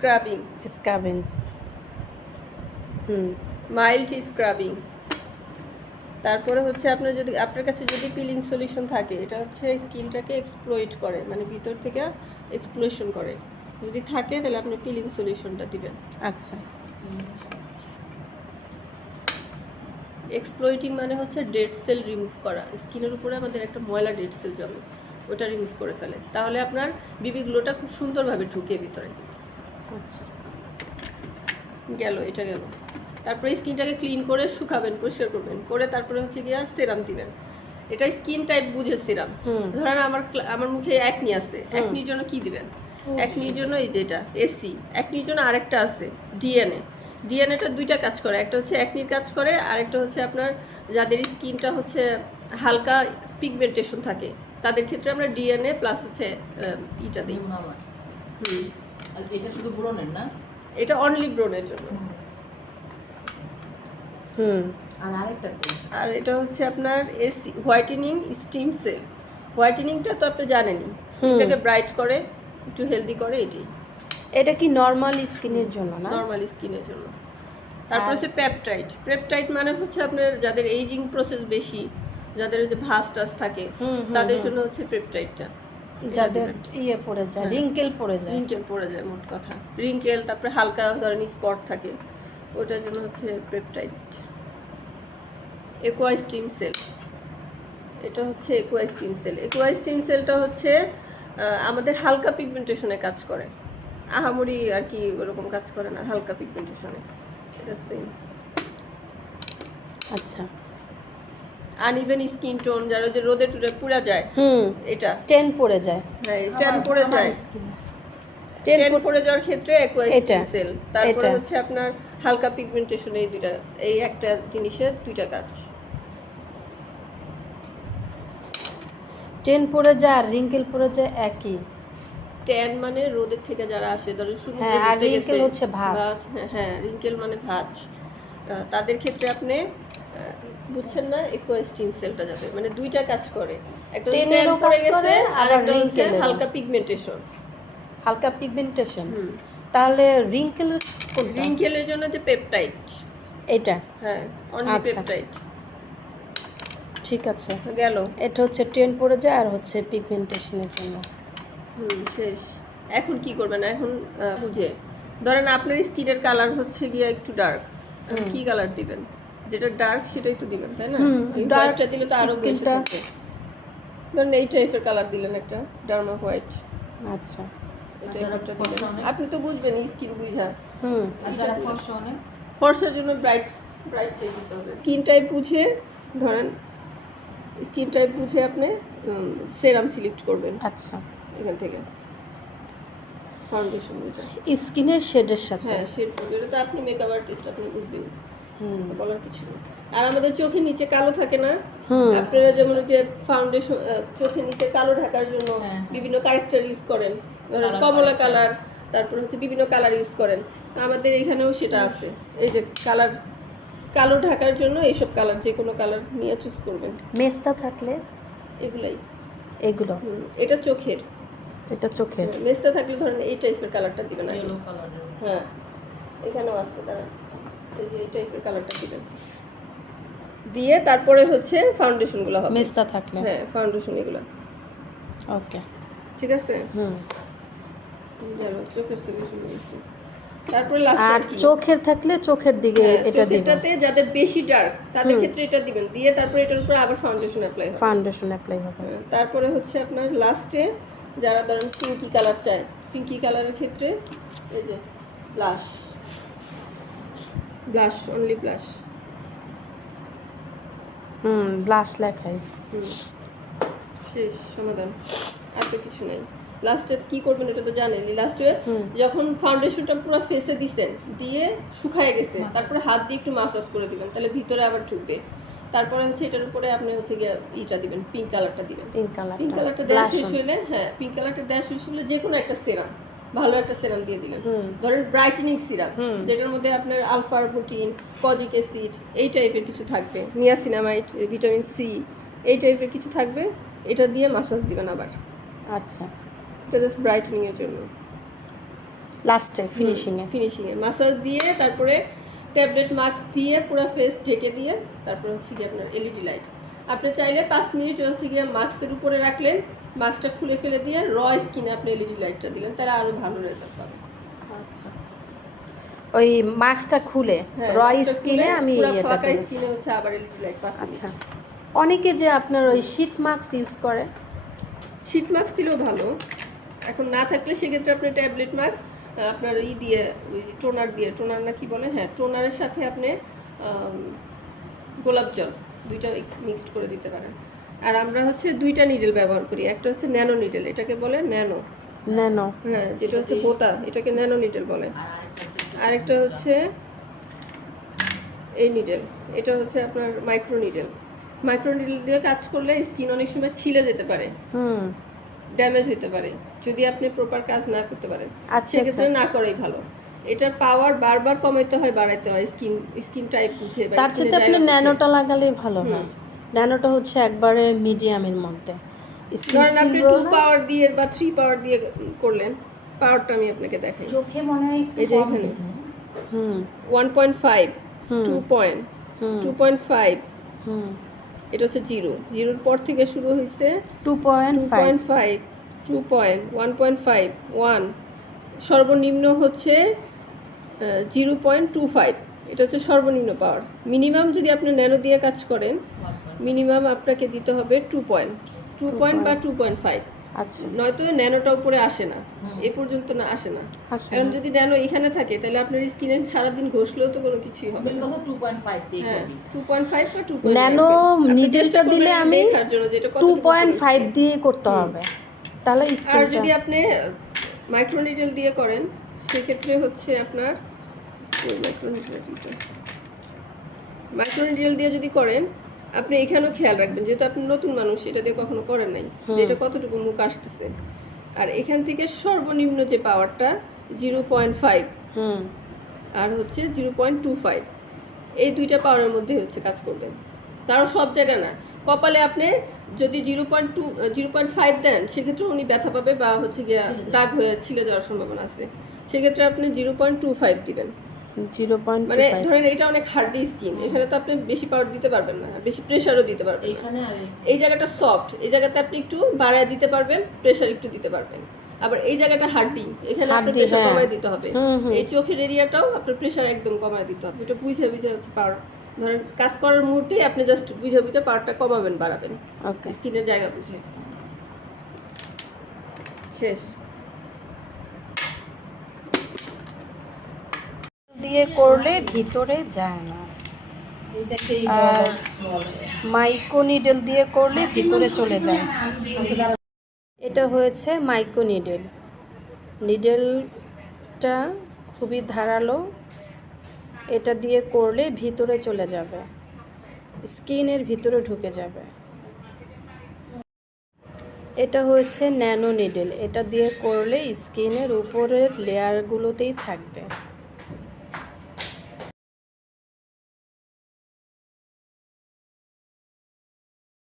Scrubbing, scrubbing. Mild scrubbing. তারপরে হচ্ছে আপনার কাছে যদি পিলিং সলিউশন থাকে, এটা হচ্ছে স্কিনটাকে এক্সপ্লয়েট করে, মানে ভিতর থেকে এক্সপ্লোশন করে। যদি থাকে তাহলে আপনি পিলিং সলিউশনটা দিবেন। আচ্ছা। এক্সপ্লয়েটিং মানে হচ্ছে ডেড সেল রিমুভ করা। স্কিনের উপরে আমাদের একটা ময়লা ডেড সেল জমে, ওটা রিমুভ করে ফেলে, তাহলে আপনার বিবি গ্লোটা খুব সুন্দরভাবে ঢুকে ভিতরে। আচ্ছা, গেল, এটা গেল। তারপরে স্কিনটাকে ক্লিন করে শুকাবেন, পরিষ্কার করবেন, করে তারপরে হচ্ছে গিয়া সেরাম দিবেন। এটা স্কিন টাইপ বুঝে সিরাম। ধরেন আমার মুখে একনি আছে, একনির জন্য কি দিবেন? একনির জন্য এই যেটা এসি, একনির জন্য আরেকটা আছে ডিএনএ। ডিএনএটা দুইটা কাজ করে, একটা হচ্ছে একনির কাজ করে, আরেকটা হচ্ছে আপনার যাদের স্কিনটা হচ্ছে হালকা পিগমেন্টেশন থাকে তাদের ক্ষেত্রে আমরা ডিএনএ প্লাস হচ্ছে ইটা দিই। আর এটা শুধু ব্রণের না, এটা অনলি ব্রণের জন্য। আর আরেকটা আর এটা হচ্ছে আপনার এসি হোয়াইটেনিং স্টিম সেল। হোয়াইটেনিংটা তো আপনি জানেনই, স্কিনটাকে ব্রাইট করে, একটু হেলদি করে। এটা কি নরমাল স্কিনের জন্য না? নরমাল স্কিনের জন্য। তারপর হচ্ছে পেপটাইড। পেপটাইড মানে হচ্ছে আপনার যাদের এইজিং প্রসেস বেশি, যাদের যে ভাঁজ টাস থাকে, তাদের জন্য হচ্ছে পেপটাইডটা। যাদের ইয়ে পড়ে যায়, রিঙ্কেল পড়ে যায়, রিঙ্কেল পড়ে যায়, মোট কথা রিঙ্কেল, তারপরে হালকা ধরনের স্পট থাকে, ওটার জন্য হচ্ছে পেপটাইড। একুয়াস্টিম সেল, এটা হচ্ছে একুয়াস্টিম সেল। একুয়াস্টিম সেলটা হচ্ছে আমাদের হালকা পিগমেন্টেশনে কাজ করে, আহামরি আর কি ওরকম কাজ করে না, হালকা পিগমেন্টেশনে। এটা সেম। আচ্ছা। আনইভেন স্কিন টোন, যারা যে রোদে টুদে পুড়া যায়, এটা টেন পড়ে যায়, হ্যাঁ ট্যান পড়ে যায়, টেন পড়ে যাওয়ার ক্ষেত্রে একুয়াস্টিম সেল। তারপরে হচ্ছে আপনার হালকা পিগমেন্টেশন, এই দুইটা, এই একটা জিনিসের দুইটা কাজ। টেন পড়ে যায় আর রিঙ্কেল পড়ে যায় একই। ট্যান মানে রোদের থেকে যারা আসে, ধরো সমুদ্রে আর ঘুরতে রিঙ্কেল গেছে, হচ্ছে ভাঁজ। হ্যাঁ রিঙ্কেল মানে ভাঁজ, তাদের ক্ষেত্রে আপনি বুঝছেন না, একুয়াস্টিম সেলটা যাবে, মানে দুইটা কাজ করে, একটা ট্যান পড়ে গেছে আর একটা হচ্ছে হালকা পিগমেন্টেশন। হালকা পিগমেন্টেশন, তাহলে রিঙ্কেলের জন্য যে পেপটাইড, এটা হ্যাঁ অনলি পেপটাইড। ঠিক আছে, গেল। এটা হচ্ছে টেন পড়ে যায় আর হচ্ছে পিগমেন্টেশনের জন্য। শেষ। এখন কি করবেন? এখন বুঝে ধরেন আপনার স্কিনের কালার হচ্ছে গিয়ে একটু ডার্ক, কি কালার দিবেন? যেটা ডার্ক সেটাই তো দিবেন, তাই না? ডার্কটা দিলে তো আরো বেশি থাকবে। ধরেন এই টাইপের কালার দিলেন একটা, ডার্মা হোয়াইট। আচ্ছা, আপনি তো বুঝবেন স্কিন বুঝা। যারা ফর্সা অনেক, ফর্সার জন্য ব্রাইট ব্রাইট টাইপ দিতে হবে। স্কিন টাইপ বুঝে, ধরেন স্কিন টাইপ বুঝে আপনি সেরাম সিলেক্ট করবেন। আচ্ছা, এখান থেকে ফাউন্ডেশন দিতে স্কিনের শেডের সাথে, হ্যাঁ শেড করবে। এটা তো আপনি মেকআপ আর্টিস্ট, আপনি বুঝবেন, বলার কিছু নেই। আর আমাদের চোখের নিচে কালো থাকে না, আপনারা যেমন যে ফাউন্ডেশন চোখের নিচে কালো ঢাকার জন্য বিভিন্ন কারেক্টার ইউজ করেন, ধরেন কমলা কালার, তারপর হচ্ছে বিভিন্ন কালার ইউজ করেন, আমাদের এখানেও সেটা আছে। এই যে কালার, কালো ঢাকার জন্য এইসব কালার, যে কোনো কালার নিয়ে চুজ করবেন। মেস্তা থাকলে এগুলাই, এগুলো, এটা চোখের, এটা চোখের। মেস্তা থাকলে ধরেন এই টাইপের কালারটা দিবেন। ইয়েলো কালারের, হ্যাঁ এখানেও আছে, দাঁড়ান, এই যে এই টাইপের কালারটা দিবেন, দিয়ে তারপরে হচ্ছে ফাউন্ডেশনগুলো হবে মেস্তা থাকলে, হ্যাঁ ফাউন্ডেশন এগুলো। ওকে, ঠিক আছে। জানো চোখের সলিউশন হয়েছে। তারপরে লাস্ট আর চোখের থাকলে চোখের দিকে এটা দিবেন। এটাতে যাদের বেশি ডার্ক তাদের ক্ষেত্রে এটা দিবেন, দিয়ে তারপরে এটার উপরে আবার ফাউন্ডেশন অ্যাপ্লাই হবে। ফাউন্ডেশন অ্যাপ্লাই হবে। তারপরে হচ্ছে আপনার লাস্টে যারা ধরেন পিঙ্কি কালার চায়, পিঙ্কি কালারের ক্ষেত্রে এই যে blush, blush only blush. Blush লেখাই শেষ সমাধান, আর তো কিছু নাই। লাস্টে কি করবেন এটা তো জানেনই। লাস্টে যখন ফাউন্ডেশনটা পুরো ফেসে দিছেন, দিয়ে শুকায় গেছে, তারপরে হাত দিয়ে একটু মাসাজ করে দিবেন, তাহলে ভিতরে আবার ঢুকবে। তারপরে হচ্ছে এটার উপরে আপনি হচ্ছে গিয়ে ইটা দিবেন, পিঙ্ক কালারটা দিবেন। পিঙ্ক কালারটা দেওয়া শেষ হলে, হ্যাঁ পিঙ্ক কালারটা দেওয়া শেষ হলে যে কোনো একটা সেরাম, ভালো একটা সেরাম দিয়ে দিলেন, ধরেন ব্রাইটেনিং সিরাম, যেটার মধ্যে আপনার আলফা প্রোটিন, কজিক অ্যাসিড এই টাইপের কিছু থাকবে, নিয়াসিনামাইড, ভিটামিন সি এই টাইপের কিছু থাকবে, এটা দিয়ে মাসাজ দিবেন আবার। আচ্ছা, এটা জাস্ট ব্রাইটেনিং এর জন্য। লাস্টে ফিনিশিংয়ে। ফিনিশিংয়ে মাসাজ দিয়ে তারপরে ট্যাবলেট মাস্ক দিয়ে পুরো ফেস ঢেকে দিয়ে তারপর হচ্ছে গিয়ে আপনার এলইডি লাইট। আপনি চাইলে 5 মিনিট হচ্ছে গিয়ে মাস্কের উপরে রাখলেন, মাস্কটা খুলে ফেলে দিয়ে স্কিনে আপনি এলইডি লাইটটা দিলেন, তাহলে আরও ভালো রেজাল্ট পাবেন। আচ্ছা, ওই মাস্কটা খুলে স্কিনে আমি এটা ফাঁকা দেব। স্কিনে হচ্ছে আবার এলইডি লাইট 5 মিনিট। আচ্ছা, অনেকে যে আপনার ওই শীট মাস্ক ইউজ করে, শীট মাস্ক দিলেও ভালো, এখন না থাকলে সেক্ষেত্রে আপনি ট্যাবলেট মাস্ক আপনার দিয়ে ওই টোনার না কি বলে, হ্যাঁ টোনারের সাথে আপনি গোলাপ জল দুইটা মিক্সড করে দিতে পারেন। আর আমরা হচ্ছে 2টা নিডেল ব্যবহার করি, একটা হচ্ছে ন্যানো নিডেল, এটাকে বলে ন্যানো, হ্যাঁ যেটা হচ্ছে বোতা, এটাকে ন্যানো নিডেল বলে। আরেকটা হচ্ছে এই নিডেল, এটা হচ্ছে আপনার মাইক্রো নিডেল দিয়ে কাজ করলে স্কিন অনেক সময় ছিলে যেতে পারে, ড্যামেজ হতে পারে যদি আপনি প্রপার কাজ না করতে পারেন। সেক্ষেত্রে না করাই ভালো। এটার পাওয়ার বারবার কমাইতে হয়, বাড়াইতে হয় স্কিন টাইপ বুঝে। তার সাথে আপনি ন্যানোটা লাগালেই ভালো হয়। ন্যানোটা হচ্ছে একবারে মিডিয়ামের মধ্যে, ধরেন আপনি 2 পাওয়ার দিয়ে বা 3 পাওয়ার দিয়ে করলেন, পাওয়ারটা আমি আপনাকে দেখাই। চোখে মনে হয় এই যে এখানে 1.5 2.5 এটা হচ্ছে 0 পর থেকে শুরু হয়েছে 2.5 1.5 1 সর্বনিম্ন হচ্ছে 0.25, এটা হচ্ছে সর্বনিম্ন পাওয়ার। মিনিমাম যদি আপনি ন্যানো দিয়ে কাজ করেন মিনিমাম আপনাকে দিতে হবে 2 পয়েন্ট বা 2.5। আচ্ছা, নয়তো ন্যানোটা উপরে আসে না, এ পর্যন্ত না আসে না। এখন যদি ন্যানো এখানে থাকে তাহলে আপনার স্কিনে সারাদিন ঘষলেও তো কোনো কিছুই হবে না। 2.5 দিয়ে হ্যাঁ করবি। 2.5 বা 2.5 ন্যানো নিডেলটা দিলে আমি দেখার জন্য যেটা কত 2.5 দিয়ে করতে হবে, তাহলে আর যদি আপনি মাইক্রো নিডেল দিয়ে করেন সেক্ষেত্রে হচ্ছে আপনার মাইক্রো নিডেল দিয়ে যদি করেন আপনি এখানেও খেয়াল রাখবেন, যেহেতু আপনি নতুন মানুষ, এটা দিয়ে কখনো করেন নাই, যে এটা কতটুকু মুখ আসতেছে। আর এখান থেকে সর্বনিম্ন যে পাওয়ারটা 0.5 আর হচ্ছে 0.25, এই 2টা পাওয়ারের মধ্যে হচ্ছে কাজ করবেন। তারও সব জায়গায় না, কপালে আপনি যদি 0.5 দেন সেক্ষেত্রে উনি ব্যথা পাবে বা হচ্ছে গিয়া দাগ হয়ে ছিলে যাওয়ার সম্ভাবনা আছে। সেক্ষেত্রে আপনি 0.25 দিবেন। 0.25 মানে ধরেন এটা অনেক হার্ডি স্কিন, এখানে তো আপনি বেশি পাওয়ার দিতে পারবেন না, বেশি প্রেসারও দিতে পারবেন না। এই জায়গাটা সফট, এই জায়গাতে আপনি একটু বাড়ায় দিতে পারবেন, প্রেসার একটু দিতে পারবেন। আবার এই জায়গাটা হার্ডি, এখানে আপনার প্রেসার কমায় দিতে হবে। এই চোখের এরিয়াটাও আপনার প্রেসার একদম কমায় দিতে হবে। এটা বুঝে হচ্ছে পাওয়ার, ধরেন কাজ করার মুহূর্তেই আপনি জাস্ট বুঝে পাওয়ারটা কমাবেন, বাড়াবেন স্কিনের জায়গা বুঝে। শেষ। দিয়ে করলে ভিতরে যায় না, আর মাইক্রো নিডেল দিয়ে করলে ভিতরে চলে যায়। এটা হয়েছে মাইক্রো নিডেল, নিডেলটা খুবই ধারালো, এটা দিয়ে করলে ভিতরে চলে যাবে, স্কিনের ভিতরে ঢুকে যাবে। এটা হয়েছে ন্যানো নিডেল, এটা দিয়ে করলে স্কিনের উপরের লেয়ারগুলোতেই থাকবে।